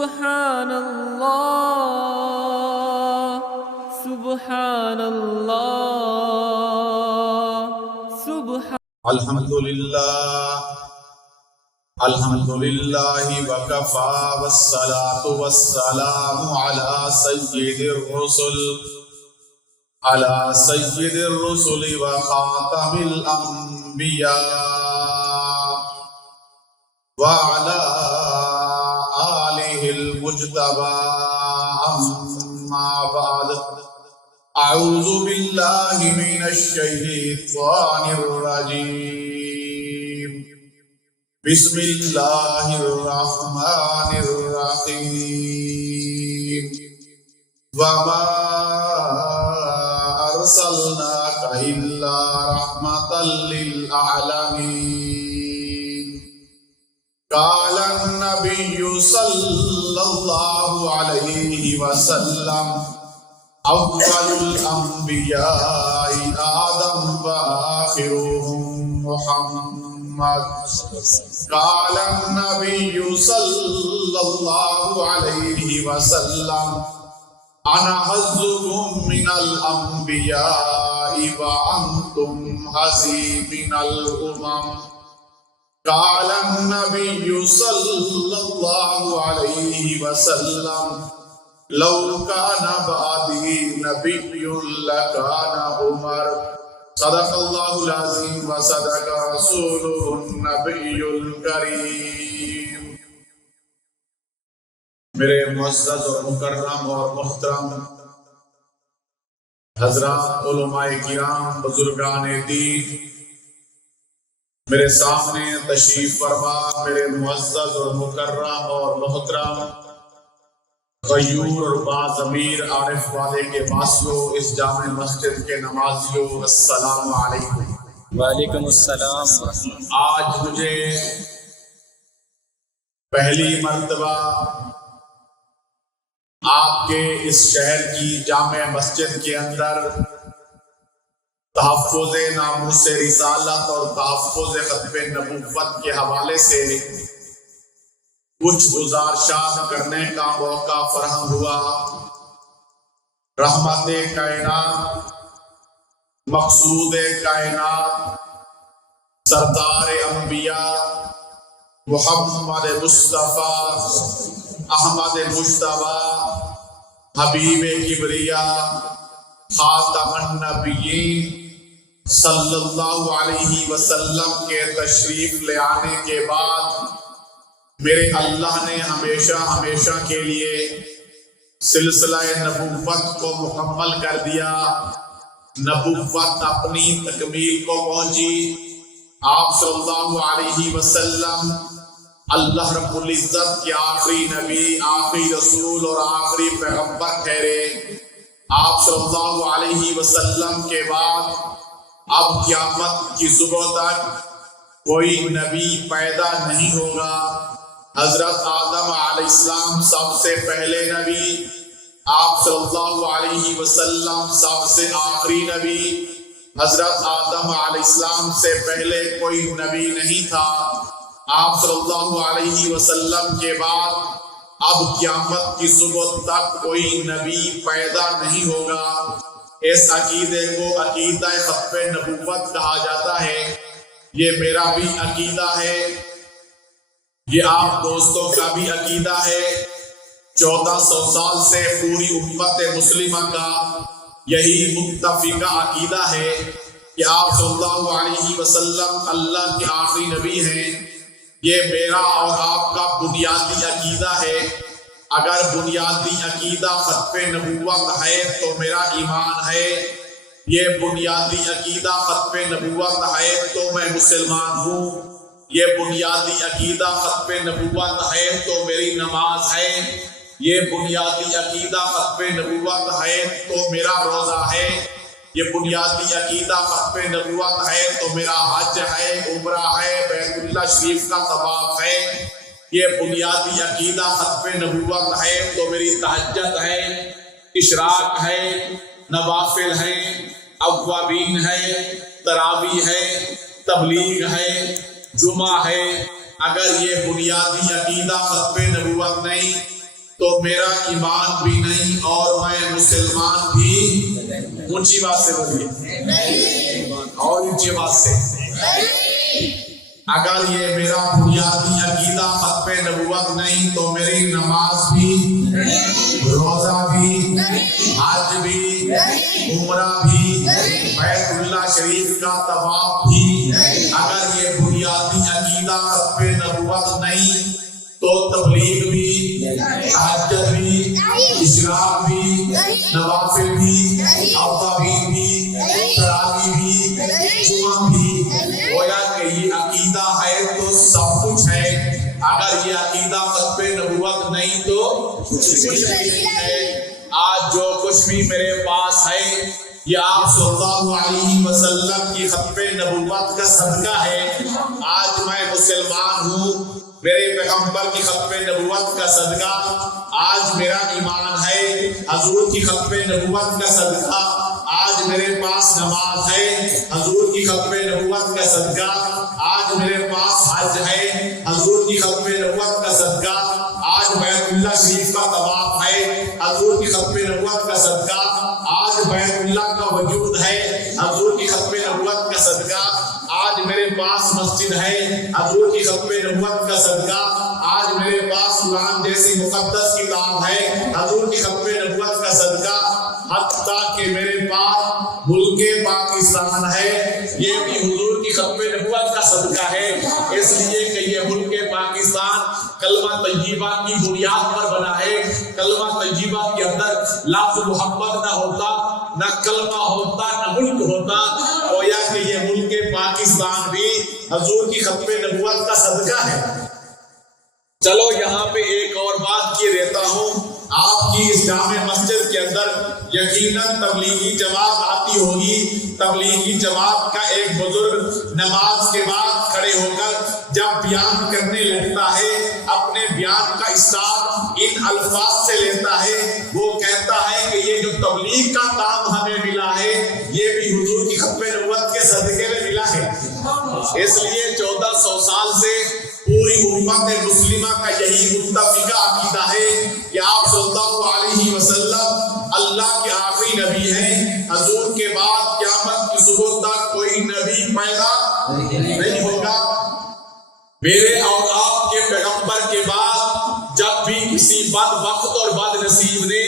سبحان اللہ سبحان اللہ سبحان الحمدللہ وکفا والصلاة والسلام على سید الرسل وخاتم الانبیاء وعلى آلہ المجتبى اما بعد اعوذ باللہ من الشیطان الرجیم بسم اللہ الرحمن الرحیم وما ارسلناک الا رحمتا للعالمین قال النبی صلی اللہ علیہ وسلم اول الانبیاء آدم وآخرهم محمد قال النبی صلی اللہ علیہ وسلم انا حظكم من الانبیاء وانتم حظی من الامم قال النبی صلی اللہ علیہ وسلم لو كان بعدي نبي لكان عمر صدق اللہ العظیم وصدق رسوله النبی الکریم۔ میرے معزز اور مکرم اور محترم حضرات علماء کرام، بزرگان دین، میرے سامنے تشریف فرما میرے معزز اور مکرم اور محترم غیور اور باضمیر عارف والے کے باسیوں، اس جامع مسجد کے نمازیوں، السلام علیکم۔ وعلیکم السلام۔ آج مجھے پہلی مرتبہ آپ کے اس شہر کی جامع مسجد کے اندر تحفظ ناموس رسالت اور تحفظ ختم نبوت کے حوالے سے کچھ گزارشات کرنے کا موقع فراہم ہوا۔ رحمت کائنات، مقصود کائنات، سردار انبیاء محمد مصطفیٰ احمد مجتبیٰ حبیب کبریاء خاتم النبیین صلی اللہ علیہ وسلم کے تشریف لے آنے کے بعد میرے اللہ نے ہمیشہ کے لیے سلسلہ نبوت کو مکمل کر دیا۔ نبوت اپنی تکمیل کو پہنچی۔ آپ صلی اللہ علیہ وسلم اللہ رب العزت کے آخری نبی، آخری رسول اور آخری پیغمبر ٹھہرے۔ آپ صلی اللہ علیہ وسلم کے بعد اب قیامت کی صبح تک کوئی نبی پیدا نہیں ہوگا۔ حضرت آدم علیہ السلام سب سے پہلے نبی، آپ صلی اللہ علیہ وسلم سب سے آخری نبی۔ حضرت آدم علیہ السلام سے پہلے کوئی نبی نہیں تھا۔ آپ صلی اللہ علیہ وسلم کے بعد اب قیامت کی صبح تک کوئی نبی پیدا نہیں ہوگا۔ اس عقیدے کو عقیدہ ختم نبوت کہا جاتا ہے۔ یہ میرا بھی عقیدہ ہے، یہ آپ دوستوں کا بھی عقیدہ ہے۔ 1400 سال سے پوری امت مسلمہ کا یہی متفقہ عقیدہ ہے کہ آپ صلی اللہ علیہ وسلم اللہ کے آخری نبی ہیں۔ یہ میرا اور آپ کا بنیادی عقیدہ ہے۔ اگر بنیادی عقیدہ ختم نبوت ہے تو میرا ایمان ہے۔ یہ بنیادی عقیدہ ختم نبوت ہے تو میں مسلمان ہوں۔ یہ بنیادی عقیدہ ختم نبوت ہے تو میری نماز ہے۔ یہ بنیادی عقیدہ ختم نبوت ہے تو میرا روزہ ہے۔ یہ بنیادی عقیدہ ختم نبوت ہے تو میرا حج ہے، عمرہ ہے، بیت اللہ شریف کا طواف ہے۔ یہ بنیادی عقیدہ ختم نبوت ہے تو میری تہجد ہے، اشراق ہے، نوافل ہیں، اوابین ہے، تراویح ہے، تبلیغ ہے، جمعہ ہے۔ اگر یہ بنیادی عقیدہ ختم نبوت نہیں تو میرا ایمان بھی نہیں اور میں مسلمان بھی. اونچی بات سے بولیے اور اونچی بات سے. اگر یہ میرا بنیادی عقیدہ ختم نبوت نہیں تو میری نماز بھی، روزہ بھی، حج بھی، عمرہ بھی، بیت اللہ شریف کا طواف بھی، اگر یہ بنیادی عقیدہ ختم نبوت نہیں تو تبلیغ بھی، تہجد بھی، اشراق بھی، نوافل بھی، اوابین بھی، تراویح بھی، جمعہ بھی. گویا کہ یہ عقیدہ ہے تو سب کچھ ہے. اگر یہ عقیدہ ختم نبوت نہیں تو کچھ بھی نہیں ہے. آج جو کچھ بھی میرے پاس ہے یہ آپ صلی اللہ علیہ وسلم کی ختم نبوت کا صدقہ ہے. آج میں مسلمان ہوں میرے پیغمبر کی ختم نبوت کا صدقہ. آج میرا ایمان ہے حضور کی ختم نبوت کا صدقہ. آج میرے پاس نماز ہے حضور کی ختم نبوت کا صدقہ. آج میرے پاس حج ہے حضور کی ختم نبوت کا صدقہ. آج بیت اللہ شریف کا طواف ہے حضور کی ختم نبوت کا صدقہ. آج بیت اللہ کا وجود ہے حضور کی ختم نبوت کا صدقہ. آج میرے پاس مسجد ہے حضور کی ختم نبوت کا صدقہ. آج میرے پاس قرآن جیسی مقدس کتاب ہے حضور کی ختم نبوت کا صدقہ. حتیٰ کہ میرے پاس ملک پاکستان ہے یہ بھی حضور کی ختم نبوت کا صدقہ ہے. اس لیے کہ یہ ملک پاکستان کلمہ طیبہ کی بنیاد پر بنا ہے. کلمہ طیبہ کے اندر لفظ محمد نہ ہوتا، نہ کلمہ ہوتا، نہ ملک ہوتا. گویا کہ یہ ملک پاکستان بھی حضور کی ختم نبوت کا صدقہ ہے. چلو یہاں پہ ایک اور بات کی رہتا ہوں. آپ کی اس جامع مسجد کے اندر یقیناً تبلیغی جماعت آتی ہوگی. تبلیغی جماعت کا ایک بزرگ نماز کے بعد کھڑے ہو کر جب بیان کرنے لگتا ہے اپنے بیان کا اسٹارٹ ان الفاظ سے لیتا ہے. وہ کہتا ہے کہ یہ جو تبلیغ کا کام ہمیں ملا ہے یہ بھی حضور کی ختم نبوت کے صدقے میں ملا ہے. اس لیے 1400 سال سے پوری امت مسلمہ کا یہی متفقہ عقیدہ ہے کہ آپ صلی اللہ علیہ وسلم اللہ کے آخری نبی ہیں. حضور کے بعد قیامت کی صبح تک کوئی نبی پیدا نہیں ہوگا. میرے اور آپ کے پیغمبر کے بعد جب بھی کسی بد وقت اور بد نصیب نے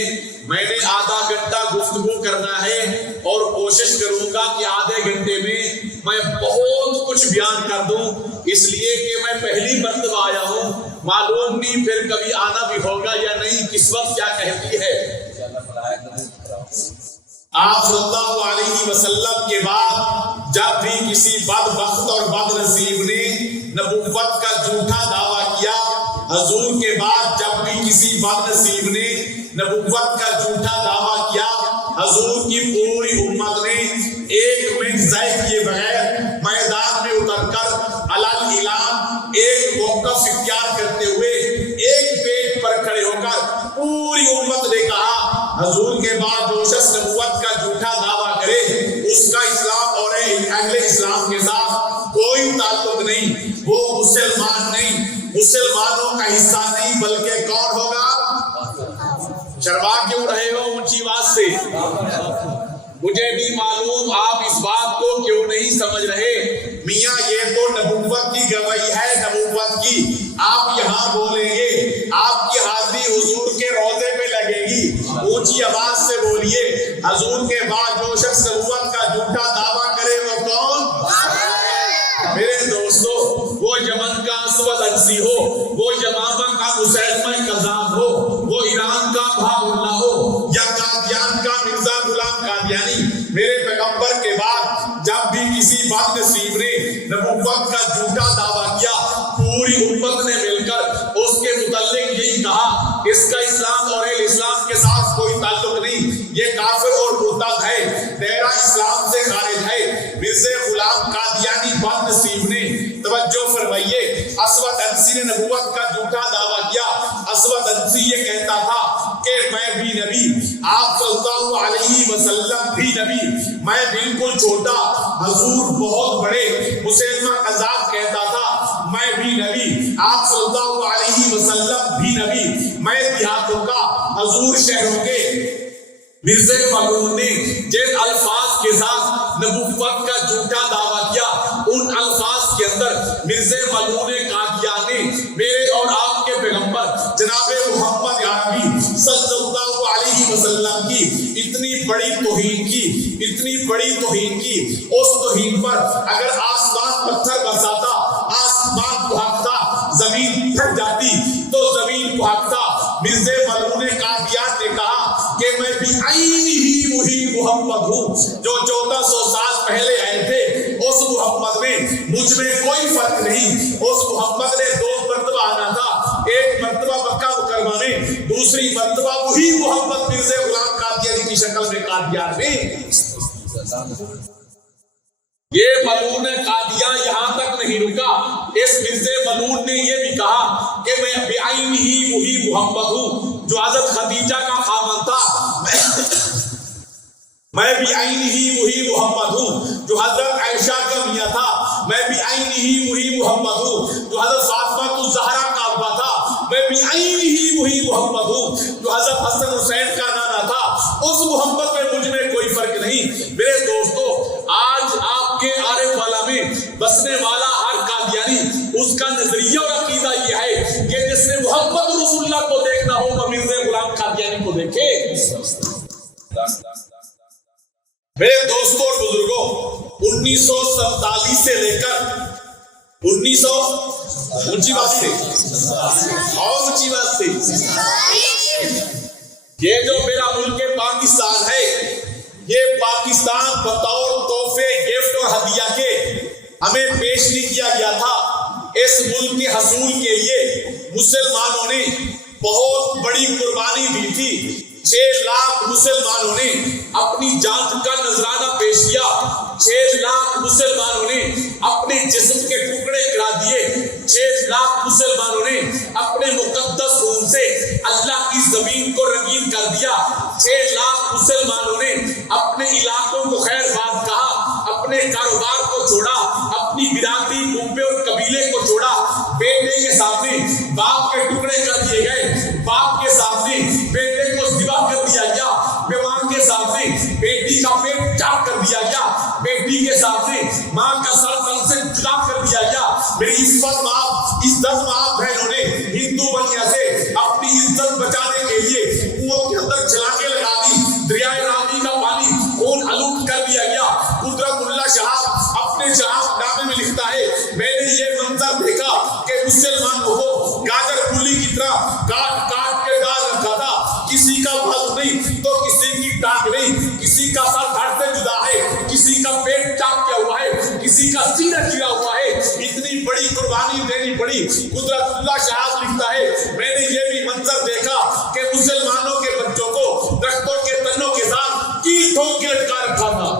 میں نے آدھا گھنٹہ گفتگو کرنا ہے اور کوشش کروں گا کہ آدھے گھنٹے میں بہت کچھ بیان کر دوں. اس لیے کہ میں پہلی مرتبہ آیا ہوں، معلوم نہیں پھر کبھی آنا بھی ہوگا یا نہیں، قسمت کیا کہتی ہے. آپ صلی اللہ علیہ وسلم کے بعد جب بھی کسی بد وقت اور بد نصیب نے نبوت کا جھوٹا دعویٰ کیا، حضور کے بعد جب بھی کسی بد نصیب نے نبوت کا جھوٹا دعویٰ کیا، حضور کی پوری امت نے ایک منٹ ضائع کیے بغیر میدان میں اتر کر اعلان ایک موقف اختیار کرتے ہوئے ایک پیٹ پر کھڑے ہو کر پوری امت نے کہا حضور کے بعد جو شخص نبوت کا جھوٹا دعویٰ کرے اس کا اسلام اور اہل اسلام کے ساتھ کوئی تعلق نہیں، وہ مسلمان نہیں، مسلمانوں کا حصہ نہیں، بلکہ کون ہوگا؟ شرما کیوں رہے ہو اونچی بات سے؟ مجھے بھی معلوم آپ اس بات کو کیوں نہیں سمجھ رہے. میاں یہ تو نبوت کی گواہی ہے، نبوت کی. آپ یہاں بولیں گے آپ کی حاضری حضور کے روضے پہ لگے گی. اونچی آواز سے بولیے حضور کے بعد جو شخص نبوت کا جھوٹا دعویٰ کرے وہ کون؟ میرے دوستو، وہ یمن کا اسود انسی ہو، وہ یمامہ کا مسیلمہ کذاب ہو، وہ ایران کا بہاءاللہ ہو، یا قادیان کا مرزا غلام قادیانی، میرے پیغمبر کے بعد جب بھی کسی بد نصیب نے نبوت کا جھوٹا دعویٰ کیا پوری امت نے مل کر اس کے متعلق یہی کہا اس کا اسلام اور اہل اسلام کے ساتھ کوئی تعلق نہیں، یہ کافر اور مرتد ہے، دائرہ اسلام سے خارج ہے. مرزا غلام قادیانی بد نصیب نے، توجہ فرمائیے، اسود انسی نے نبوت کا جھوٹا دعویٰ کیا. اسود انسی یہ کہتا تھا کہ میں بھی نبی، آپ صلی اللہ علیہ وسلم بھی نبی، میں بالکل چھوٹا، حضور بہت بڑے. مسلمہ کذاب کہتا تھا میں بھی نبی، آپ صلی اللہ علیہ وسلم بھی نبی، میں دیہاتوں کا، حضور شہروں کے۔ مرزا ملعون نے جن الفاظ کے ساتھ نبوت کا جھوٹا دعویٰ کیا، ان الفاظ کے اندر مرزا ملعون قادیانی میرے اور آپ کے پیغمبر جناب محمد عربی صلی اللہ علیہ وسلم کی اتنی بڑی توہین کی، اتنی بڑی توہین کی، اس توہین پر اگر آسمان پتھر برساتا، آسمان بھاگتا، زمین پھٹ جاتی تو زمین بھاگتا۔ مرزا ملعون قادیان نے کہا کہ میں بھی عینی وہی محمد ہوں جو 1400 سال پہلے آئے تھے، اس محمد میں مجھ میں کوئی فرق نہیں۔ اس محمد نے 2 مرتبہ آنا تھا، ایک مرتبہ مکہ مکرمہ میں، دوسری مرتبہ وہی محمد مرزا غلام قادیانی کی شکل میں قادیان میں۔ یہ ملعون قادیان یہاں تک نہیں رکا، اس مرزا ملعون نے یہ بھی کہا کہ میں بعینہ وہی محمد ہوں جو حضرت خدیجہ کا خاوند تھا، میں بھی عینہ وہی محمد ہوں جو حضرت عائشہ کا میاں تھا، میں بھی عینہ وہی محمد ہوں جو حضرت فاطمہ الزہرا کا ابا تھا، میں بھی عینہ وہی محمد ہوں جو حضرت حسن حسین کا نانا تھا۔ اس محمد میں مجھ میں کوئی فرق نہیں۔ میرے دوستو، آج آپ کے عارف والا میں بسنے والا ہر قادیانی، اس کا نظریہ اور عقیدہ یہ ہے کہ جس نے محمد رسول اللہ کو دیکھنا ہو وہ مرزا غلام قادیانی کو دیکھے۔ میرے دوستوں اور بزرگوں، 1947 سے لے کر 1900 اونچی بات سے اور اونچی بات سے یہ جو میرا ملک پاکستان ہے، یہ پاکستان بطور تحفے، گفٹ اور ہدیہ کے ہمیں پیش نہیں کیا گیا تھا۔ اس ملک کے حصول کے لیے مسلمانوں نے بہت بڑی قربانی دی تھی۔ 6 لاکھ مسلمانوں نے اپنی جان کا نذرانہ پیش کیا، 6 لاکھ مسلمانوں نے اپنے جسم کے ٹکڑے کرا دیے، 6 لاکھ مسلمانوں نے اپنے مقدس خون سے اللہ کی زمین کو رنگین کر دیا، 6 لاکھ مسلمانوں نے اپنے علاقوں کو خیر باد کہا، اپنے کاروبار کو چھوڑا، اپنی برادری، کنبے اور قبیلے کو چھوڑا۔ بیٹے کے سامنے باپ کے ٹکڑے کر دیے گئے، باپ کے سامنے بیٹے کو ذبح کر دیا گیا، بیوہ کے سامنے بیٹی کا پیٹ چاک کر دیا گیا، بیٹی کے سامنے ماں کا سر تن سے جدا کر دیا گیا۔ میری عزت ماں بہنوں نے ہندو بنیا سے اپنی عزت بچانے کے لیے کنووں کے اندر چھلانگیں لگا دی، دریائے راوی کا پانی خون آلود کر دیا گیا۔ قدرت اللہ شہاب اپنے شہاب نامے میں لکھتا ہے، میں نے یہ منظر دیکھا کہ مسلمانوں کو گاجر پھولی کی طرح کاٹ کاٹ کے ڈال رکھا تھا، کسی کا بھل نہیں تو کسی کی ٹانگ نہیں، کسی کا سر دھڑ سے جدا ہے، کسی کا پیٹ چاک کیا ہوا ہے، کسی کا سینہ چرا ہوا ہے۔ اتنی بڑی قربانی دینی پڑی۔ قدرت اللہ شہاب لکھتا ہے، میں نے یہ بھی منظر دیکھا کہ مسلمانوں کے بچوں کو درختوں کے تنوں کے ساتھ کیل ٹھوک کے لٹکا رکھا تھا۔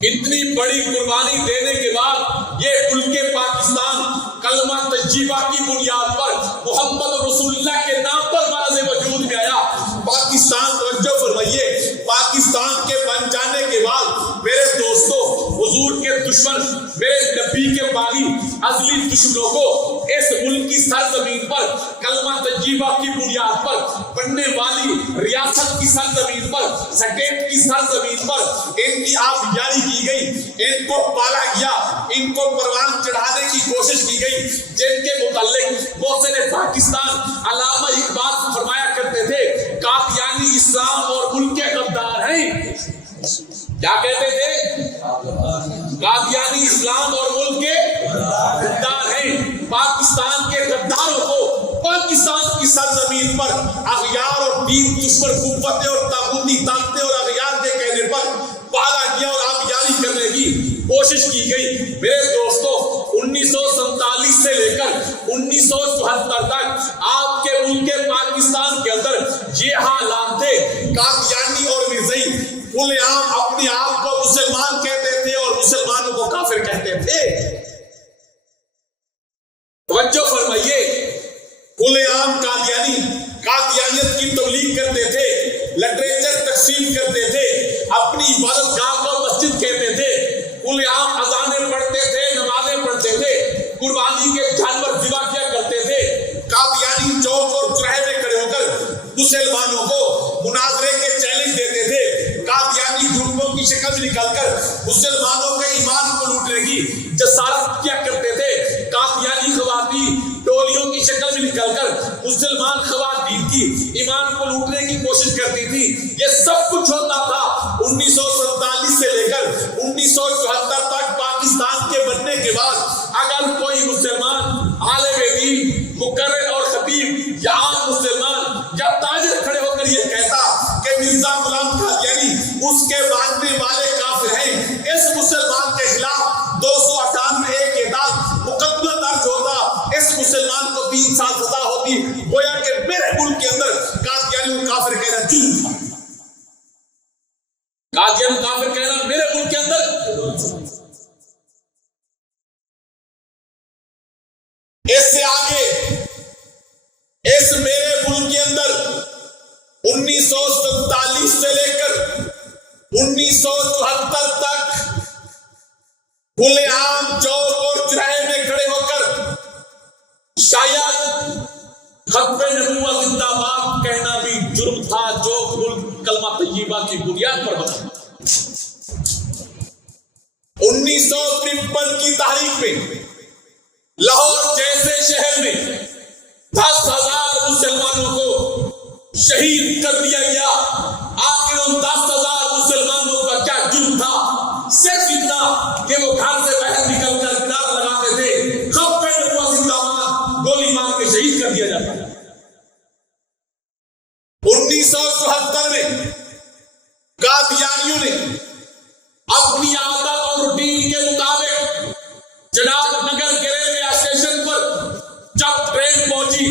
اتنی بڑی قربانی دینے کے بعد یہ ملک پاکستان کلمہ تجیبہ کی بنیاد پر محمد رسول اللہ کے نام پر باز وجود میں آیا۔ پاکستان توجہ فرمائیے، پاکستان کے بن جانے کے بعد میرے دوستوں، حضور کے دشمن، میرے نبی کے باغی ازلی دشمنوں کو اس ملک کی سرزمین پر کلمہ تجیبہ کی بنیاد پر بننے والی ریاست کی سرزمین پر، سٹیٹ کی سرزمین پر ان کی آبیاری کی گئی، ان کو پالا گیا، ان کو پروان چڑھانے کی کوشش کی گئی، جن کے متعلق محسن پاکستان علامہ اقبال فرمایا کرتے تھے، قادیانی اسلام اور ملک کے غدار ہیں۔ کیا کہتے تھے؟ قادیانی اسلام اور ملک کے غدار ہیں۔ پاکستان کے غداروں کو پاکستان کی سرزمین پر اغیار اور دین دشمن قوتیں اور طاغوتی طاقتیں اور اغیار کے کہنے پر پالا گیا اور آبیاری کرنے کی کوشش کی گئی۔ میرے دوستو، 1947 سے لے کر 1974 تک آپ کے ملک پاکستان کے اندر یہ حالات تھے۔ قادیانی اور مرزائی کھلے عام اپنے آپ کو مسلمان کہتے تھے اور مسلمانوں کو کافر کہتے تھے۔ توجہ فرمائیے، کھلے عام قادیانی قادیانیت کی تبلیغ کرتے تھے، لٹریچر تقسیم کرتے تھے، اپنی عبادت گاہ کو مسجد کہتے تھے، کھلے عام اذانیں پڑھتے تھے، نمازیں پڑھتے تھے، مسلمانوں کو مناظرے کے چیلنج دیتے تھے، قادیانی گروپوں کی شکل میں نکل کر مسلمانوں کے ایمان کو لوٹنے کی جسارت کیا کرتے تھے، قادیانی خواتین ٹولیوں کی شکل میں نکل کر مسلمان خواتین کی ایمان کو لوٹنے کی کوشش کرتی تھی۔ یہ سب کچھ ہوتا تھا 1947 سے لے کر 1974 تک پاکستان کے بننے کے بعد۔ اگر کوئی مسلمان عالم دین، مقرر اور خطیب یا عام مسلمان یا تاجر کھڑے ہو کر یہ کہتا کہ مرزا غلام قادیانی اس کے ماننے والے کافر ہیں، اس مسلمان کے خلاف 298 اعداد مقدمہ درج ہوتا، اس مسلمان کو 3 سال سزا ہوتی، گویا کہ میرے ملک کے اندر قادیانی کو کافر کہنا جرم تھا۔ قادیانی کو کافر کہنا میرے ملک کے اندر اس سے آگے اس میرے ملک کے اندر 1947 سے لے کر 1974 تک کھلے عام چوک اور چوراہے میں کھڑے ہو کر شاید ختم نبوت زندہ باد کہنا بھی جرم تھا، جو ملک کلمہ طیبہ کی بنیاد پر بنا۔ 1953 کی تاریخ میں لاہور جیسے شہر میں 10,000 مسلمانوں کو شہید کر دیا گیا۔ آخر ان 10,000 مسلمانوں کا کیا جرم تھا؟ صرف اتنا کہ وہ گھر سے باہر نکل کر نعرہ لگاتے تھے ختم نبوت زندہ باد، گولی مار کے شہید کر دیا جاتا ہے۔ 1974 میں قادیانیوں نے اپنی عادت اور روٹین کے مطابق جناب نگر کے ریلوے اسٹیشن پر جب ٹرین پہنچی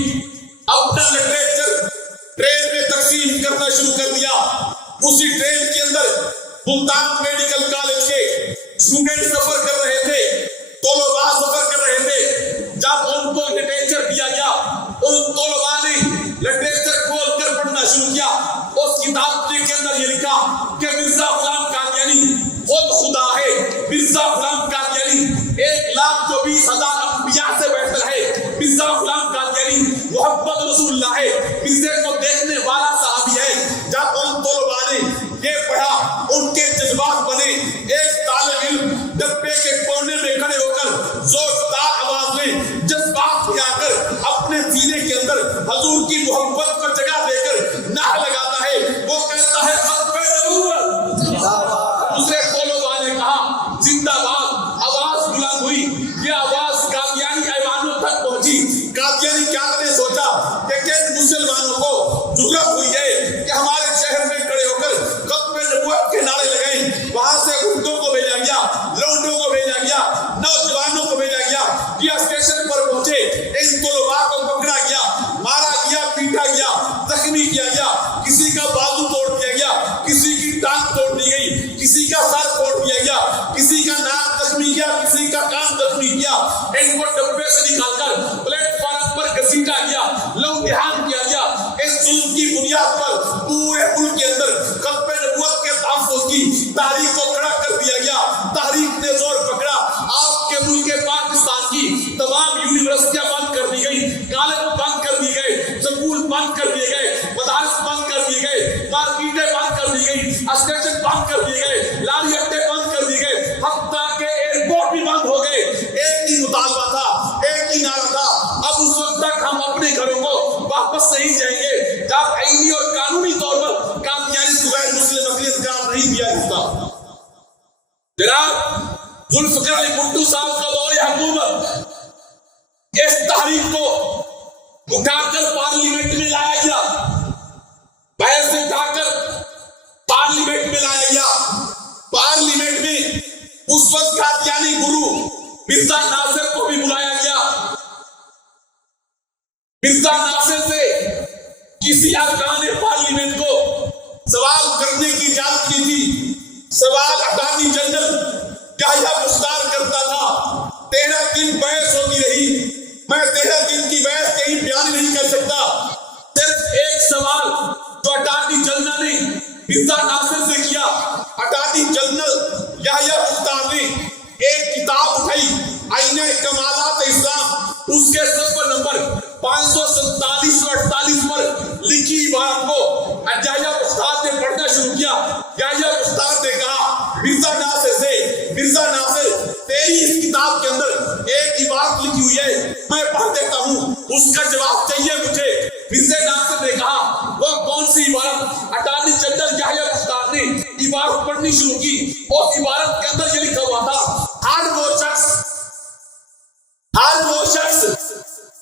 اپنا لٹریچر ٹرین میں تقسیم کرنا شروع کر دیا۔ اسی ٹرین کے اندر ملتان میڈیکل کالج کے اسٹوڈنٹ سفر کر رہے تھے، طلباء سفر کر رہے تھے۔ جب ان کو لٹریچر دیا گیا ان طلباء نے لٹریچر کھول کر پڑھنا شروع کیا۔ اس کتاب کے اندر یہ لکھا کہ مرزا غلام قادیانی خود خدا ہے، مرزا غلام قادیانی 1,20,000 انبیاء سے بہتر ہے، مرزا غلام قادیانی محمد رسول اللہ ہے، مرزے کو دیکھنے والا صحابی ہے۔ جب ان طلباء نے یہ پڑھا ان کے جذبات بنے۔ ایک طالب علم ڈبے کے کونے میں کھڑے ہو کر زوردار آواز میں جذبات بجا کر اپنے سینے کے اندر حضور کی محبت کو جگہ دے کر نعرہ لگاتا ہے، وہ کہتا ہے ختم نبوت۔ دوسرے طلباء نے کہا زندہ باد۔ آواز بلند ہوئی، یہ آواز قادیانی ایوانوں تک پہنچی۔ قادیانی کیا نے سوچا کہ کن مسلمانوں کو ضرورت ہوئی ہے کہ ہمارے شہر میں کھڑے ہو کر ختم نبوت کے نعرے لگائیں۔ وہاں سے اردو کو بھیجا گیا، لونڈوں کو بھیجا گیا، نوجوانوں کو بھیجا گیا۔ یہ اسٹیشن پر پہنچے، ان طلباء کو پکڑا گیا، مارا گیا، پیٹا گیا، زخمی کیا گیا، کسی کا بازو توڑ دیا گیا، کسی کی ٹانگ توڑ دی گئی، کسی کا سر توڑ دیا گیا، کسی کا ناک زخمی کیا، کسی کا کان زخمی کیا۔ ان کو ڈبے سے نکال کر پلیٹ فارم پر گھسیٹا گیا، لہو دہان کیا گیا۔ اس ظلم کی بنیاد پر پورے ملک کے اندر ختم نبوت کے تحفظ کی تحریک کو کھڑا کر دیا گیا۔ تحریک نے زور پکڑا، آپ کے ملک پاکستان کی تمام یونیورسٹیاں بند کر دی گئی، کالج بند کر دیے گئے، سکول بند کر دیے گئے، مدارس بند کر دیے گئے، مارکیٹیں بند کر دی گئی، اسٹیشن بند کر دیے گئے، لاری اڈے بند کر دیے گئے، حتیٰ کہ ایئرپورٹ بھی بند ہو گئے۔ ایک ہی مطالبہ تھا، ایک ہی نعرہ تھا، اب اس وقت تک ہم اپنے گھروں کو واپس نہیں جائیں گے جب آئینی اور قانونی طور پر قادیانی کو غیر مسلم اقلیت قرار نہیں دیا جاتا۔ جناب ذوالفقار علی بھٹو صاحب کا دور حکومت اس تحریک کو اٹھا کر پارلیمنٹ میں لایا گیا، بحث سے اٹھا کر پارلیمنٹ میں لایا گیا۔ پارلیمنٹ میں اس وقت قادیانی گرو مرزا ناصر کو بھی بلایا گیا۔ مرزا ناصر سے کسی ارکان پارلیمنٹ کو سوال کرنے کی اجازت کی تھی۔ سوال اٹارنی جنرل یحییٰ مختار کرتا تھا۔ 13 دن بحث ہوتی رہی۔ میں 13 دن کی بحث کہیں بیان نہیں کر سکتا۔ صرف ایک سوال جو اٹارنی جنرل نے مرزا ناصر سے کیا، اٹارنی جنرل یحییٰ مختار نے ایک کتاب اٹھائی، آئینہ کمالات اسلام، اس کے صفحہ نمبر 500 747 اور 48 پر لکھی عبارت کو یحییٰ استاد نے پڑھنا شروع کیا. یحییٰ استاد نے کہا مرزا ناصر سے, مرزا ناصر تیری اس کتاب کے اندر ایک عبارت لکھی ہوئی ہے, میں پڑھ دیتا ہوں, اس کا جواب چاہیے مجھے. مرزا ناصر نے کہا وہ کون سی عبارت؟ اٹارنی جنرل یحییٰ استاد نے عبارت پڑھنی شروع کی. اس عبارت کے اندر یہ لکھا ہوا تھا, ہر وہ شخص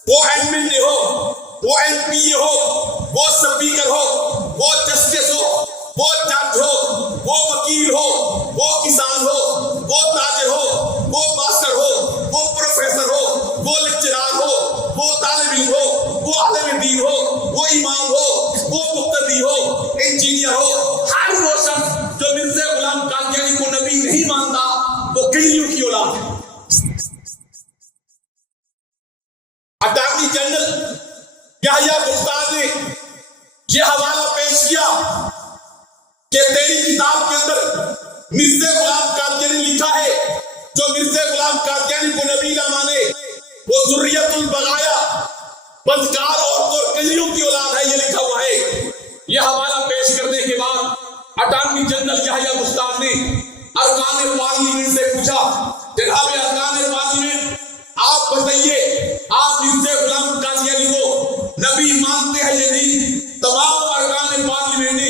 وہ ایم ایل اے ہو, وہ ایم پی اے ہو, وہ اسپیکر ہو, وہ جسٹس ہو, وہ جج ہو, وہ وکیل ہو, وہ کسان ہو, وہ تاجر ہو, وہ ماسٹر ہو, وہ پروفیسر ہو, وہ لیکچرار ہو, وہ طالب علم ہو, وہ عالم دین ہو, وہ امام ہو, وہ مقتدی ہو, انجینئر ہو, ہر وہ شخص جو مرزا غلام قادیانی کو نبی نہیں مانتا وہ قیدیوں کی اولاد ہے. اٹارنی جنرل یحییٰ استاد نے یہ حوالہ پیش کیا کہ تیری کتاب کے اندر مرزا غلام قادیانی لکھا ہے, جو مرزا غلام قادیانی کو نبی نہ مانے وہ ذریت البغایا, بدکار عورتوں اور قیدیوں کی اولاد ہے, یہ لکھا ہوا ہے. یہ حوالہ پیش کرنے کے بعد اٹارنی جنرل یحییٰ استاد نے ارکان پارلیمنٹ سے پوچھا, جناب ارکان پارلیمنٹ آپ بتائیے آپ مرزا غلام قادیانی کو نبی مانتے ہیں یا نہیں؟ تمام ارکان پارلیمنٹ نے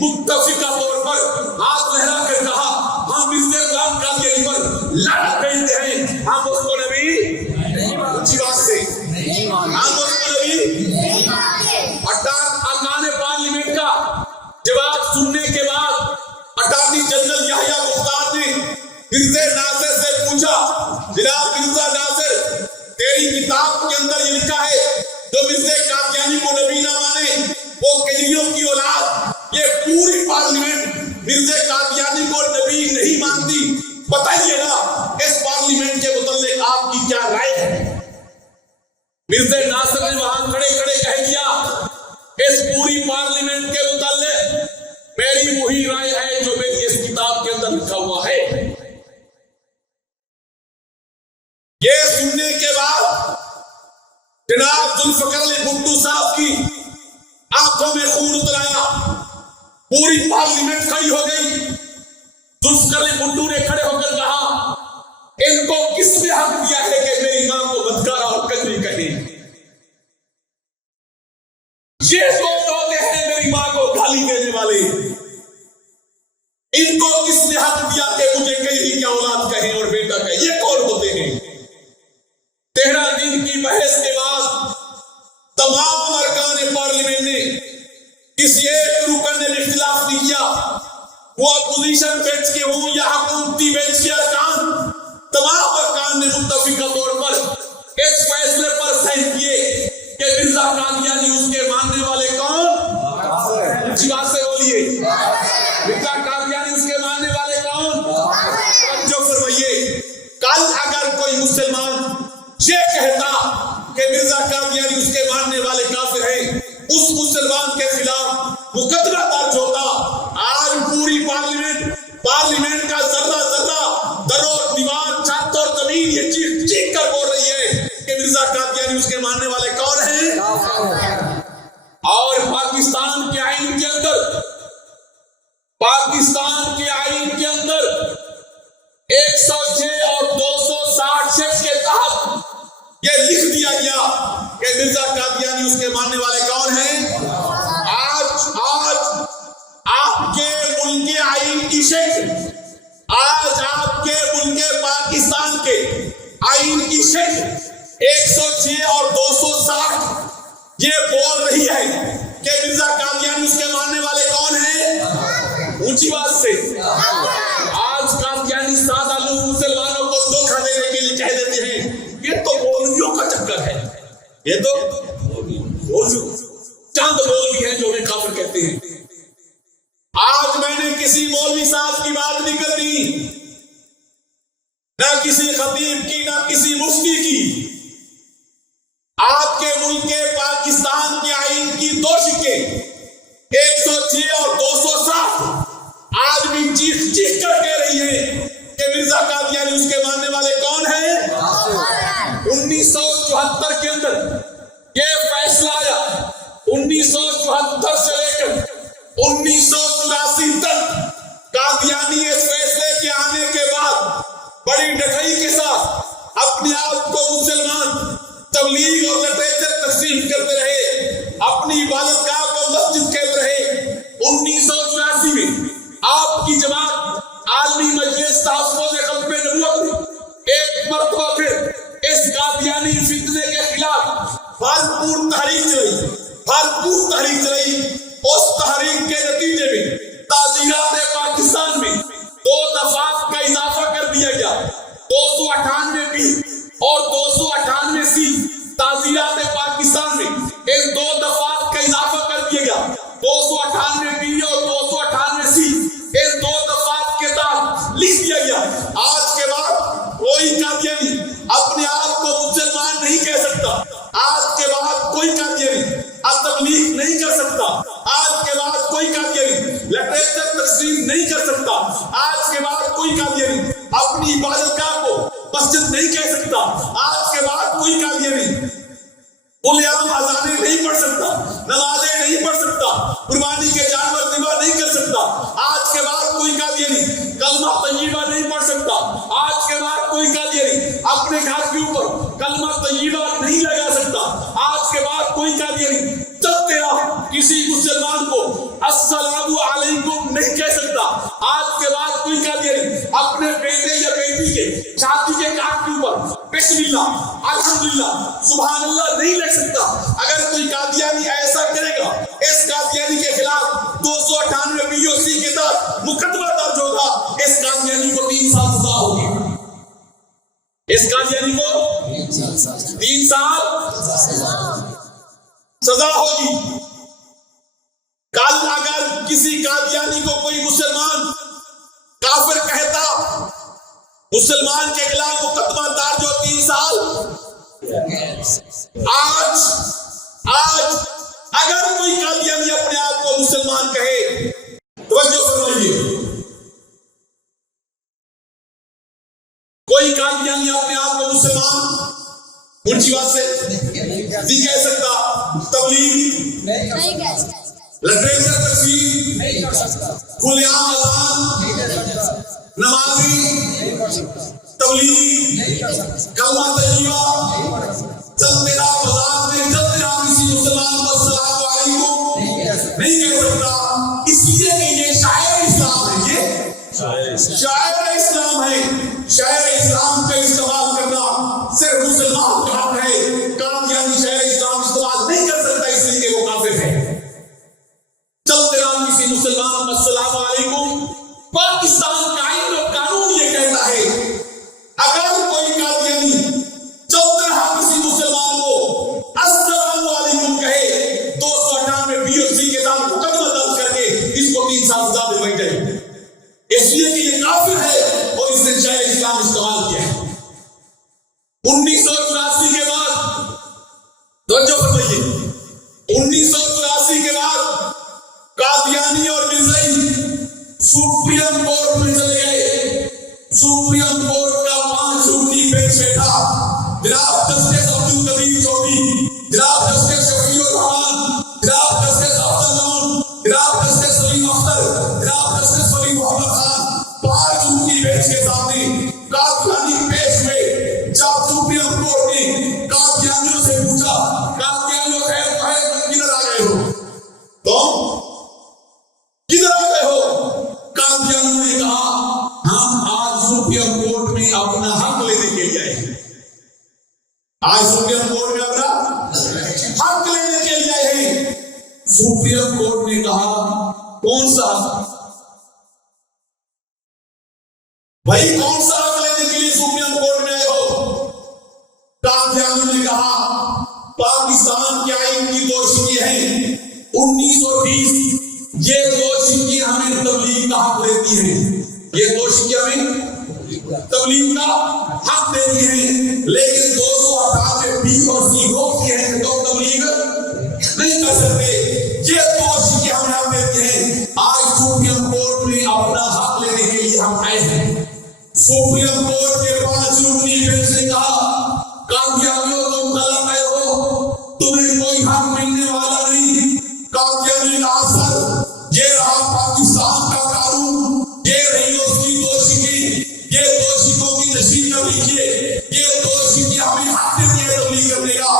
متفقہ طور پر ہاتھ لہرا کر کہا ہم مرزا غلام قادیانی پر لعنت بھیجتے ہیں, ہم اس کو نبی اونچی بات سے ہم اس کو نبی. ارکان پارلیمنٹ کا جواب سننے کے بعد اٹارنی جنرل یحییٰ استاد نے مرزا ناصر سے پوچھا, جناب مرزا ناصر تیری کتاب کے اندر یہ لکھا ہے جو مرزا قادیانی کو نبی نہ مانے وہ قیدیوں کی اولاد, یہ پوری پارلیمنٹ مرزا قادیانی کو نبی نہیں مانتی, بتائیے نا اس پارلیمنٹ کے متعلق آپ کی کیا رائے ہے؟ مرزا ناصر نے وہاں کھڑے کھڑے کہہ دیا اس پوری پارلیمنٹ کے متعلق میری وہی رائے ہے جو میری اس کتاب کے اندر لکھا ہوا ہے. یہ سننے کے بعد جناب ذوالفقار علی بھٹو صاحب کی آنکھوں میں خون اتر آیا, پوری پارلیمنٹ کھڑی ہو گئی. ذوالفقار علی بھٹو نے کھڑے ہو کر کہا ان کو کس نے حق دیا ہے کہ میری ماں کو بدکارہ اور کنجری کہیں؟ یہ کون لوگ ہیں میری ماں کو گالی دینے والے؟ ان کو کس نے حق دیا کہ مجھے کہیں کی اولاد کہیں اور بیٹا کہیں؟ یہ کون ہوتے ہیں؟ 13 دن کی بحث کے بعد تمام ارکان پارلیمنٹ نے کسی ایک رکن نے اختلاف نہیں کیا, وہ اپوزیشن بینچ کے ہوں یا حکومتی بینچ کے ارکان, تمام ارکان نے متفقہ طور پر اس فیصلے پر صحیح کیے کہ مرزا قادیانی اس کے ماننے والے کون؟ اچھی بات سے بولیے, مرزا قادیانی اس کے ماننے والے کون؟ توجہ فرمائیے. کل اگر کوئی مسلمان یہ کہتا کہ مرزا قادیانی اس کے ماننے والے کافر ہیں, اس مسلمان کے خلاف مقدمہ درج ہوتا. آج پوری پارلیمنٹ کا ذرہ ذرہ در و دیوار چھت اور زمین یہ چیخ چیخ کر بول رہی ہے کہ مرزا قادیانی اس کے ماننے والے کون ہیں. اور پاکستان کے آئین کے اندر 106 اور 260 کے تحت یہ لکھ دیا گیا کہ مرزا قادیانی اس کے ماننے والے کون ہیں. آج آپ کے ملک آئین کی شکل, آج آپ کے ملک پاکستان کے آئین کی شکل 106 اور 260 یہ بول رہی ہے کہ مرزا قادیانی اس کے ماننے والے کون ہیں. اونچی بات سے آج قادیانی سادہ لوگ مسلمانوں کو دھوکہ دینے کے لیے کہہ دیتے ہیں یہ تو مولویوں کا چکر ہے, یہ تو چند مولوی ہیں جو انہیں کافر کہتے ہیں. آج میں نے کسی مولوی صاحب کی بات نہیں کرنی, نہ کسی خطیب کی, نہ کسی مفتی کی. آپ کے ملک پاکستان کے آئین کی 2 شکیں 106 اور 260 آج بھی چیخ چیخ کر کہہ رہی ہے کہ مرزا قادیانی اس کے ماننے والے کون ہیں. 1974 کے اندر یہ فیصلہ فیصلہ آیا 1974 سے لے کر 1984 تک قادیانی اس فیصلے کے آنے کے بعد بڑی ڈٹائی کے ساتھ اپنے آپ کو مسلمان تبلیغ اور لٹریچر تقسیم کرتے رہے، اپنی عبادت گاہ کو مسجد کہتے رہے۔ 1984 میں آپ کی جماعت عالمی مجلس تحفظ ختم نبوت میں ایک مرتبہ پھر اس قادیانی فتنے کے خلاف بھرپور تحریک چلائی۔ اس تحریک کے نتیجے میں تعزیرات پاکستان میں 2 دفعات کا اضافہ کر دیا گیا، 298 بی اور 298 سی۔ تعزیرات پاکستان میں ان 2 دفعات کا اضافہ کر دیا گیا، 298 بی اور 298 سی۔ ان 2 دفعات کے تحت لکھ دیا گیا آج کے بعد کوئی قادیانی اپنے آپ کو مسلمان نہیں کہہ سکتا، آج کے بعد کوئی قادیانی تبلیغ نہیں کر سکتا، آج کے بعد کوئی قادیانی لٹریچر تقسیم نہیں کر سکتا، آج کے بعد کوئی قادیانی اپنی عبادت گاہ کو مسجد نہیں کہہ سکتا، آج کے بعد کوئی قادیانی عام اذانیں نہیں پڑھ سکتا، نمازیں نہیں پڑھ سکتا، قربانی کے جانور ذبح نہیں کر سکتا، آج کے بعد کوئی قادیانی کلمہ طیبہ نہیں پڑھ سکتا، آج کے بعد کوئی قادیانی اپنے گھر کے اوپر کلمہ طیبہ نہیں لگا سکتا، آج کے بعد کوئی قادیانی جب تیرا کسی مسلمان کو السلام علیکم نہیں کہہ سکتا، آج کے بعد کوئی قادیانی اپنے بیٹے یا بیٹی کے شادی کے کارڈ کے اوپر بسم اللہ الحمدللہ سبحان اللہ نہیں لکھ سکتا۔ اگر کوئی قادیانی ایسا کرے گا، اس قادیانی کے خلاف 298 BOC کے تحت مقدمہ درج ہوگا، اس قادیانی کو 3 سال سزا ہوگی، اس قادیانی کو 3 سال سزا ہوگی۔ کل اگر کسی قادیانی کو کوئی مسلمان کافر کہتا، مسلمان کے خلاف مقدمہ درج ہو 3 سال۔ آج اگر کوئی قادیانی اپنے آپ کو مسلمان کہے، توجہ فرمائیے، کوئی قادیانی اپنے آپ کو مسلمان اونچی بات سے نہیں کہہ سکتا، تبلیغ نہیں کہہ سکتا، لٹریچر تقسیم نہیں کر سکتا، کھلے عام اذان نمازی تبلیغ کلمہ طیبہ چلتے رہا بازار میں چلتے رہا کسی مسلمان کو السلام علیکم نہیں کہہ سکتا، اس لیے کہ یہ شاعر اسلام ہے، یہ شاعر اسلام ہے۔ شاعر اسلام کا استعمال کرنا صرف مسلمان کا حق ہے، قادیانی شاعر اسلام استعمال نہیں کر سکتا، اس لیے کہ وہ کافر ہے۔ چلتے رہا کسی مسلمان کو السلام علیکم، پاکستان کا آئین و قانون یہ کہتا ہے اگر کوئی قادیانی چلتے رہا کسی مسلمان کو السلام علیکم کہے، 298 BOC کے ساتھ مقدمہ درج کر کے اس کو 3 سال سزا دلوائی جائے، اس لیے کہ یہ کافر ہے اور اس نے شاعر اسلام استعمال کیا ہے۔ 1984 کے بعد توجہ فرمائیے، 1984 کے بعد قادیانی اور مرزائی سپریم کورٹ میں چلے گئے۔ سپریم کورٹ کا 5 رکنی بینچ بیٹھا، جناب جسٹس عبد القدیر چودھری، جناب جسٹس شفیع الرحمان، جناب جسٹس افضل، جناب جسٹس علی مختار، جناب جسٹس علی محمد خان، 5 رکنی بینچ کے سامنے قادیانی پیش ہوئے۔ جب سپریم کورٹ نے قادیانیوں سے پوچھا، قادیانیوں خیر کدھر آ گئے ہو، تو کدھر آ گئے ہو؟ قادیانیوں نے کہا ہم آج سپریم کورٹ میں اپنا حق لینے کے لیے آئے ہیں، آج سپریم کورٹ میں اپنا حق لینے کے لیے آئے ہیں۔ سپریم کورٹ نے کہا کون سا حق؟ بھائی کون سا حق لینے کے لیے سپریم کورٹ میں آئے ہو؟ قادیانیوں نے کہا پاکستان کے آئین کی 2 شکیں ہیں، 1920 یہ 2 شکیں ہمیں تبلیغ کا حق دیتی ہیں، یہ 2 شکیں ہمیں تبلیغ کا حق دیتی ہیں، لیکن 298 بی اور سی روکتی ہیں تو تبلیغ نہیں کر سکتے، یہ 2 شکیں ہمیں حق دیتی ہیں۔ آج سپریم کورٹ میں اپنا حق لینے کے لیے ہم آئے ہیں۔ سپریم کورٹ کے 5 رکنی بینچ نے کہا قادیانیوں تم غلط آئے ہو، تمہیں کوئی حق ملنے والا نہیں. قادیانی کا اثر یہ رہا پاکستان کا قانون، یہ رہی اس کی دو شکیں. یہ دو شکوں کی تشریح کر لیجیے. یہ دو شکیں ہمیں حق دیتی ہے تبلیغ کرنے کا.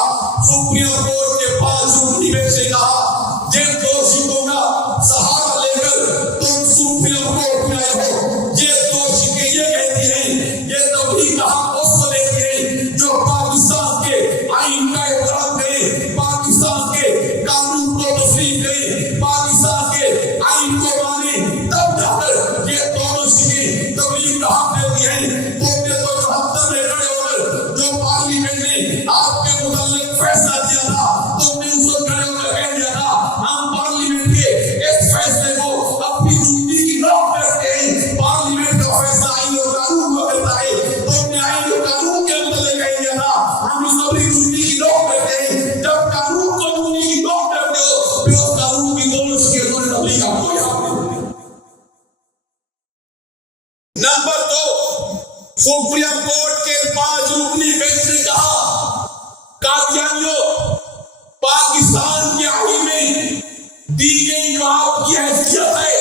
سپریم کورٹ کے پاس جھوٹی بینچ نے کہا جن دو شکوں کا سہارا لے کر تم سپریم کورٹ میں آئے ہو. یہ دو شکیں یہ کہتی ہیں یہ تبلیغ کا حق اس کو دیتی ہے جو پاکستان کے آئین کا احترام کرے، پاکستان کے قانون کو تسلیم کرے، پاکستان کے آئین کو مانے، تب جا کر یہ دونوں شکیں تبلیغ کا حق دیتی ہیں. تم نے تو 74 میں کھڑے ہو کر جو پارلیمنٹ نے آپ کے متعلق فیصلہ دیا تھا، تم نے اس وقت کھڑے ہو کر کہہ دیا تھا ہم پارلیمنٹ کے اس فیصلے کو اپنی زندگی کی نوک کرتے ہیں. پارلیمنٹ کا فیصلہ آئین اور قانون کو کرتا ہے. تم نے آئین اور قانون کے متعلق کہہ دیا تھا ہم اس اپنی زندگی کی نوک کرتے ہیں. جب قانون کو زندگی کی نوک کرتے ہو پھر اس قانون کی دونوں شکیں تمہیں تبلیغ کا کوئی حق نہیں دیتے. نمبر 2، سپریم کورٹ کے 5 رکنی بینچ نے کہا قادیانیوں پاکستان کے آئین میں دی گئی جو آپ کی حیثیت ہے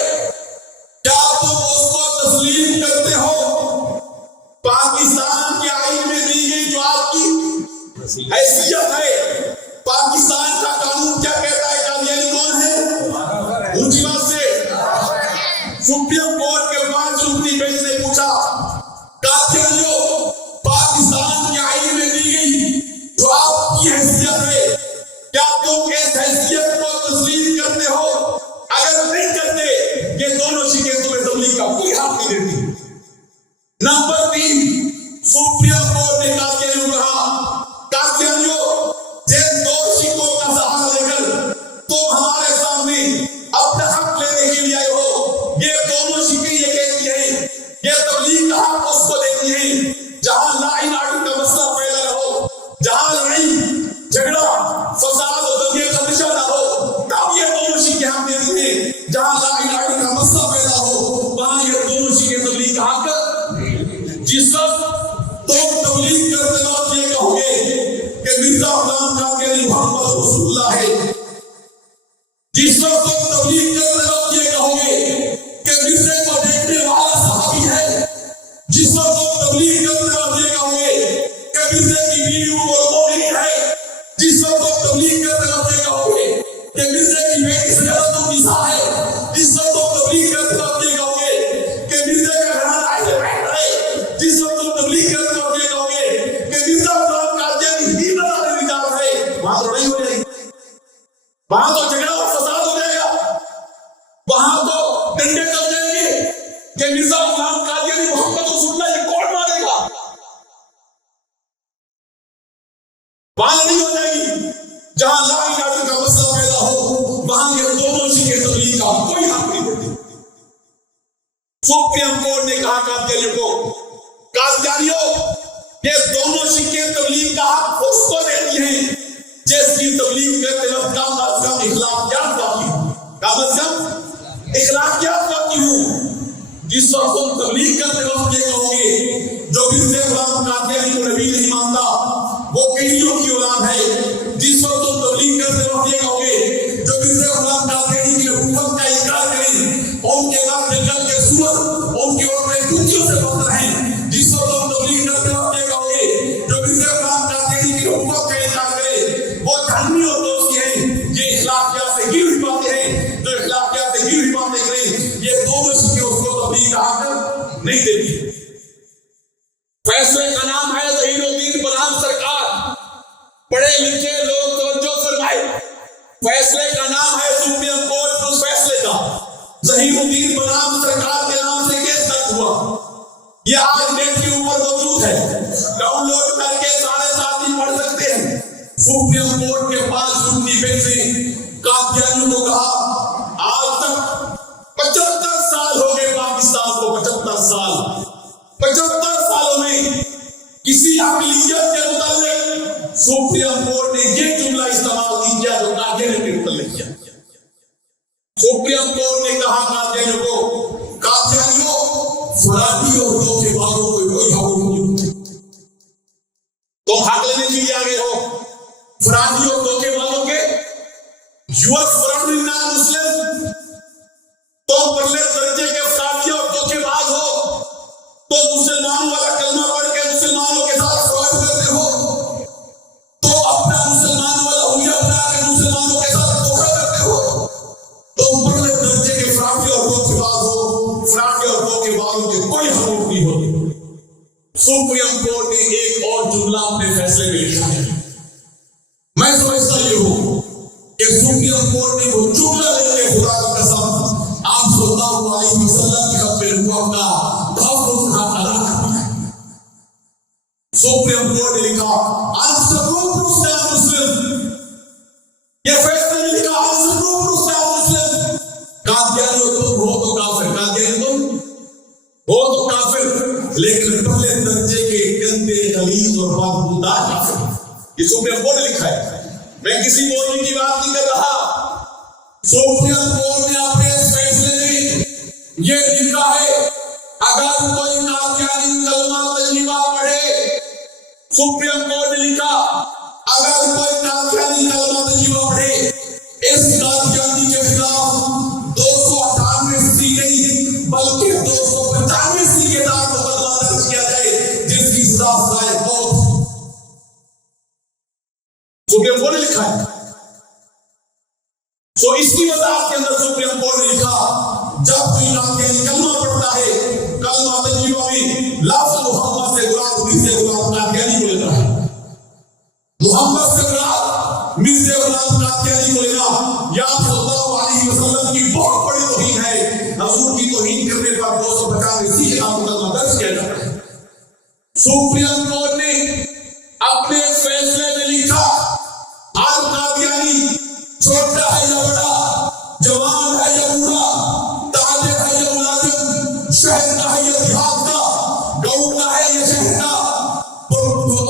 کیا تم اس کو تسلیم کرتے ہو؟ پاکستان کے آئین میں دی گئی جو آپ کی حیثیت ہے، پاکستان کا قانون کیا کہتا ہے؟ قادیانی کون ہے؟ اونچی بات سے سپریم کورٹ کے 5 رکنی بینچ نے پوچھا قادیانیوں پاکستان کے آئین میں دی گئی جو آپ کی حیثیت ہے کیا تم اس حیثیت کو تسلیم کرتے ہو؟ اگر نہیں کرتے یہ دونوں شکیں تمہیں تبلیغ کا کوئی حق نہیں دیتی. نمبر 3، سپریم کورٹ نے قادیانیوں کو کہا قادیانیوں جن دو شکوں کا سہارا لے کر تم ہمارے سامنے اپنا حق لینے کے لیے آئے ہو، یہ دونوں شکیں یہ کہتی ہیں یہ تبلیغ کا حق اس کو دیتی ہیں جہاں لا اینڈ آرڈر کا مسئلہ پیدا نہ ہو، جہاں لڑائی جھگڑا فساد اور دنگے کا خدشہ نہ ہو، تب یہ دونوں شکیں حق دیتی ہیں. جہاں لا اینڈ آرڈر کا مسئلہ پیدا ہو وہاں یہ دونوں شکیں تبلیغ کا حق. جس وقت تم تبلیغ کرتے وقت یہ کہو گے کہ مرزا غلام قادیانی محمد رسول اللہ ہے، جس وقت تم تبلیغ کرتے وقت یہ کہو گے کہ مرزے کو دیکھنے والا صحابی ہے، جس وقت تم تبلیغ کرتے وقت یہ کہو گے کہ مرزے کی بیوی عمر مومنی ہے، جس وقت تم تبلیغ کرتے وقت یہ کہو گے کہ مرزے کی بیٹی سیدۃ النساء ہے، جس وقت تم تبلیغ کرتے وقت یہ کہو گے کہ مرزے کا گھرانہ اہل بیت ہے، جس وقت تم تبلیغ کرتے وقت یہ کہو گے کہ مرزا غلام قادیانی ہی بنانے نجات ہے، وہاں تو نہیں ہو جائے گی، وہاں تو جھگڑا اور فساد ہو جائے گا، وہاں تو ڈنڈے چل جائیں گے کہ مرزا غلام قادیانی محمد رسول اللہ یہ کون مانے گا، وہاں نہیں ہو جائے گی. جہاں لا اینڈ آرڈر کا مسئلہ پیدا ہو وہاں یہ دونوں شکیں تبلیغ کا کوئی حق نہیں دیتی. سپریم کورٹ نے کہا قادیانیوں کو قادیانیوں یہ دونوں شکیں تبلیغ کا حق اس کو دیتی ہیں جس کی تبلیغ کرتے وقت کم از کم اخلاقیات باقی ہوں، کم از کم اخلاقیات باقی ہوں. جس وقت تم تبلیغ کرتے وقت یہ کہو گے جو مرزا غلام قادیانی کو نبی نہیں مانتا وہ قیدیوں کی اولاد ہے، جس وقت تم تبلیغ کرتے وقت یہ کہو گے جو مرزا غلام قادیانی کی نبوت کا انکار کریں ان کے بعد جنگل کے سور ان کی عورتیں ٹوٹیوں سے بدتر ہیں، جس وقت تم تبلیغ کرتے وقت یہ کہو گے جو مرزا غلام قادیانی کی نبوت کا انکار کرے وہ جہنمی اور دوستی ہیں، یہ اخلاقیات سے گری ہوئی باتیں ہیں، جو اخلاقیات سے گری ہوئی باتیں کریں یہ دونوں شکیں اس کو تبلیغ کا حق نہیں دیتی. فیصلے کا نام ہے ظہیر الدین برہان سرکار، پڑھے لکھے لوگ توجہ فرمائے، فیصلے کا نام ہے سپریم کورٹ اس فیصلے کا ظہیر الدین برہان سرکار کے نام سے کیس درج ہوا. یہ آج نیٹ کے اوپر موجود ہے، ڈاؤن لوڈ کر کے سارے ساتھی پڑھ سکتے ہیں. سپریم کورٹ کے 5 رکنی بینچ نے قادیانیوں کو کہا آج تک 75 سال ہو گئے پاکستان کو، 75 سالوں میں کسی اقلیت کے متعلق سپریم کورٹ نے یہ جملہ استعمال نہیں کیا جو قادیانی کے متعلق کیا. سپریم کورٹ نے کہا قادیانیوں کو قادیانیوں فراڈی اور دھوکے بازوں کو کوئی حق نہیں ہوتا، تم حق لینے کے لیے آگے ہو، فراڈی اور دھوکے بازوں کے your friend is not Muslim, تو پرلے درجے کے افرادی اور دھوکے باز ہو، تو مسلمانوں والا کلمہ پڑھ کے مسلمانوں کے ساتھ فراڈ کرتے ہو، تو اپنا مسلمان والا ہویا بنا کے مسلمانوں کے ساتھ دھوکہ کرتے ہو، تو پرلے درجے کے افرادی اور دھوکے باز ہو، افرادی اور دھوکے بازوں کے کوئی حقوق نہیں ہوتے۔ سپریم کورٹ نے ایک اور جملہ اپنے فیصلے میں لکھا ہے، میں سمجھتا یہ ہوں کہ سپریم کورٹ نے وہ جملہ لے کے خدا کی قسم آپ صلی اللہ علیہ وسلم کی خط پہ اپنا تحفظ ادا کر دیا۔ سپریم کورٹ نے لکھا مسلم، یہ فیصلہ نے لکھا مسلم، قادیانی تم ہو تو کافر، قادیانی تم ہو تو کافر، لیکن پہلے درجے کے گندے غلیظ اور بدبودار کافر۔ یہ سپریم کورٹ نے لکھا ہے، میں کسی مولوی کی بات نہیں کر رہا۔ سپریم کورٹ نے اپنے اس فیصلے میں یہ لکھا ہے اگر کوئی قادیانی کلمہ طیبہ پڑھے، سپریم کورٹ نے لکھا اگر کوئی قادیانی کلمہ طیبہ پڑھے، اس قادیانی کے خلاف 298 نہیں بلکہ 295 کے ساتھ مقدمہ درج کیا جائے، جس کی سزا سزائے موت۔ سپریم کورٹ نے لکھا ہے۔ سو اس کی وضاحت کے اندر سپریم کورٹ نے لکھا جب کوئی قادیانی کلمہ پڑھتا ہے، کلمہ طیبہ میں لفظ محمد سے مراد مرزا غلام قادیانی کو لینا ہے، محمد سے مراد مرزا غلام قادیانی کو لینا، یا صلی اللہ علیہ وسلم کی بہت بڑی توہین ہے، حضور کی توہین کرنے پر 295 کے خلاف مقدمہ درج کیا جاتا ہے۔ سپریم کورٹ نے اپنے فیصلے میں لکھا ہر قادیانی چھوٹا ہے یا بڑا، جوان ہے یا بوڑھا، تاجر ہے یا ملازم، شہر کا ہے یا دیہات کا، گاؤں کا ہے یا شہر کا،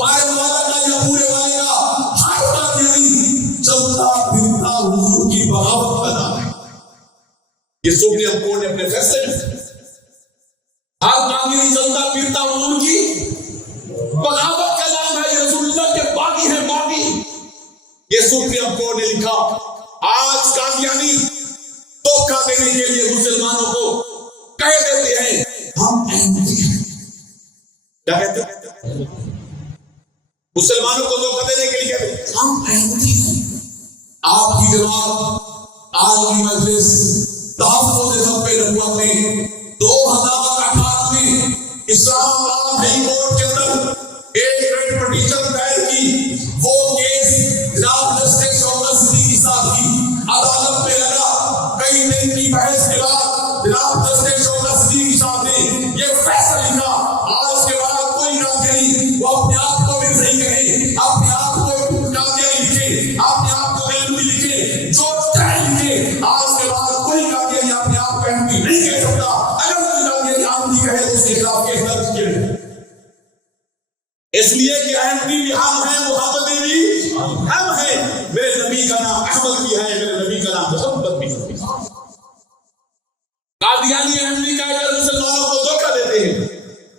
آئے والا کا یا پورے والے کا، ہر قادیانی چلتا پھرتا حضور کی بغاوت کا نام ہے۔ یہ سپریم کورٹ نے اپنے فیصلے میں ہر قادیانی چلتا پھرتا حضور کی بغاوت کا نام ہے، یہ رسول اللہ کے باغی ہیں، باغی۔ یہ سپریم کورٹ نے لکھا آج قادیانی دھوکہ دینے کے لیے مسلمانوں کو کہہ دیتے ہیں ہم احمدی ہیں۔ کیا کہتے ہیں؟ مسلمانوں کو دھوکہ دینے کے لیے کہتے ہیں ہم احمدی ہیں۔ آپ کی جماعت آج کی مجلس تحفظ خط نبوت میں 2018 میں اسلام آباد ہائی کورٹ کے اندر ایک ریٹ پٹیشن دائر کی، وہ کیس جناب جسٹس شوکت صدیقی صاحب کی عدالت میں لگا، کئی دن کی بحث کے بعد جناب جسٹس شوکت صدیقی صاحب نے یہ فیصلہ لکھا آج کے بعد کوئی قادیانی وہ اپنے آپ کو بھی صحیح کہے، اپنے آپ کو قادیانی لکھے، اپنے آپ کو علمی لکھے، جو چاہے لکھے، آج کے بعد کوئی قادیانی اپنے آپ کو احمدی نہیں کہہ سکتا۔ اگر کوئی قادیانی احمدی کہے تو اس کے خلاف کیس درج کیے جائے، اس لیے کہ احمدی بھی ہم ہیں، محمدی بھی ہم ہیں، میرے نبی کا نام احمد بھی ہے، میرے نبی کا نام محمد بھی ہے۔ قادیانی احمدی کا اگر مسلمانوں کو دھوکہ دیتے ہیں،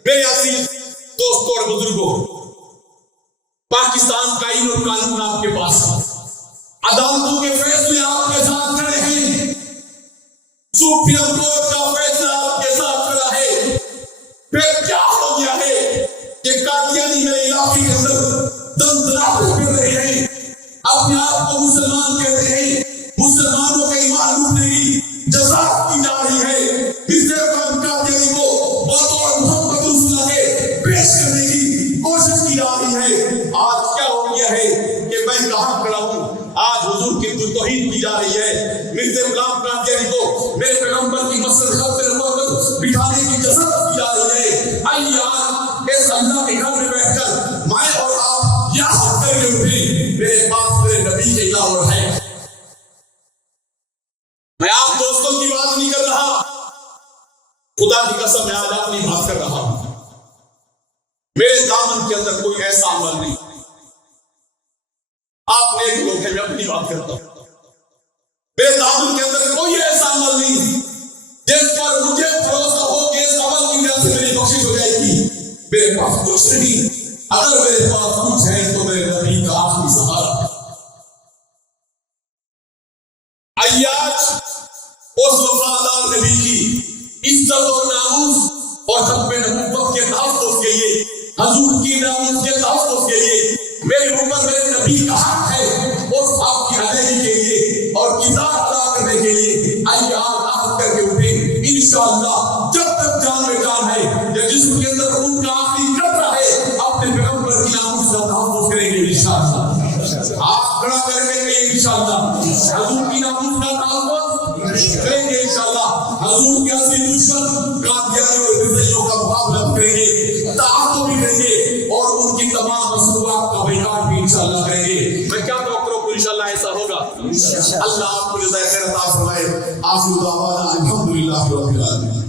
میرے عزیز دوستوں اور بزرگوں، پاکستان کا آئین اور قانون آپ کے پاس ہے، عدالتوں کے فیصلے آپ کے ساتھ کھڑے ہیں، سپریم کورٹ کا فیصلہ آپ کے ساتھ کھڑا ہے، پھر کیا ہو گیا ہے کہ قادیانی میرے علاقے کے اندر دندراتے پھر رہے ہیں، اپنے آپ کو مسلمان کہتے ہیں، مسلمانوں کے ایمان لوٹنے کی جزا کی جا رہی ہے، مرزا غلام قادیانی کو بطور محمد رسول اللہ کے پیش کرنے کی کوشش کی جا رہی ہے۔ آج کیا ہو گیا ہے کہ میں کہاں کھڑا ہوں، آج حضور کی توہین کی جا رہی ہے، مرزا غلام قادیانی کو میرے پیغمبر کی مسجد خط نبوت بٹھانے کی جزا کی جا رہی ہے۔ آئیے اس اللہ کے گھر میں بیٹھ کر میں اور آپ یاد کر کے اٹھیں، میرے پاس میرے نبی کے علاوہ ہے۔ میں آپ دوستوں کی بات نہیں کر رہا، خدا کی قسم میں آج اپنی بات کر رہا ہوں۔ میرے دامن کے اندر کوئی ایسا عمل نہیں، آپ نیک لوگ ہیں، میں اپنی بات کرتا ہوں، میرے دامن کے اندر کوئی ایسا عمل نہیں جس پر مجھے بھروسہ ہو کہ اس عمل کی وجہ سے میری بخشش ہو جائے گی۔ میرے پاس کچھ نہیں، اگر میرے پاس کچھ ہے تو میرے نبی کا آخری سہارا ہے۔ بھائی آج اس وفادار نبی کی عزت اور ناموس اور ختم نبوت کے تحفظ کے لیے، حضور کی ناموس کے تحفظ کے لیے، میرے اوپر میرے نبی کا حق ہے اس حق کی ادائیگی کے لیے اور کتاب ادا کرنے کے لیے آئیے آپ عہد کر کے اٹھیں انشاءاللہ. جب تک جان میں جان ہے یا جسم کے اندر خون کا آخری قطرہ ہے اپنے پیغمبر کی ناموس کا تحفظ کریں گے انشاءاللہ. آپ کھڑا کر کے کہیں انشاءاللہ حضور کی ناموس کا تحفظ کریں گے انشاءاللہ. حضور کے اصلی دشمن قادیانی اور مرزائیوں کا مقابلہ کریں گے، تعاقب بھی کریں گے اور ان کی تمام مصنوعات کا بیان بھی انشاءاللہ کریں گے. میں کیا توقع کو انشاءاللہ ایسا ہوگا. اللہ آپ کو جزائے خیر عطا فرمائے. آخر دعوانا الحمدللہ رب العالمین.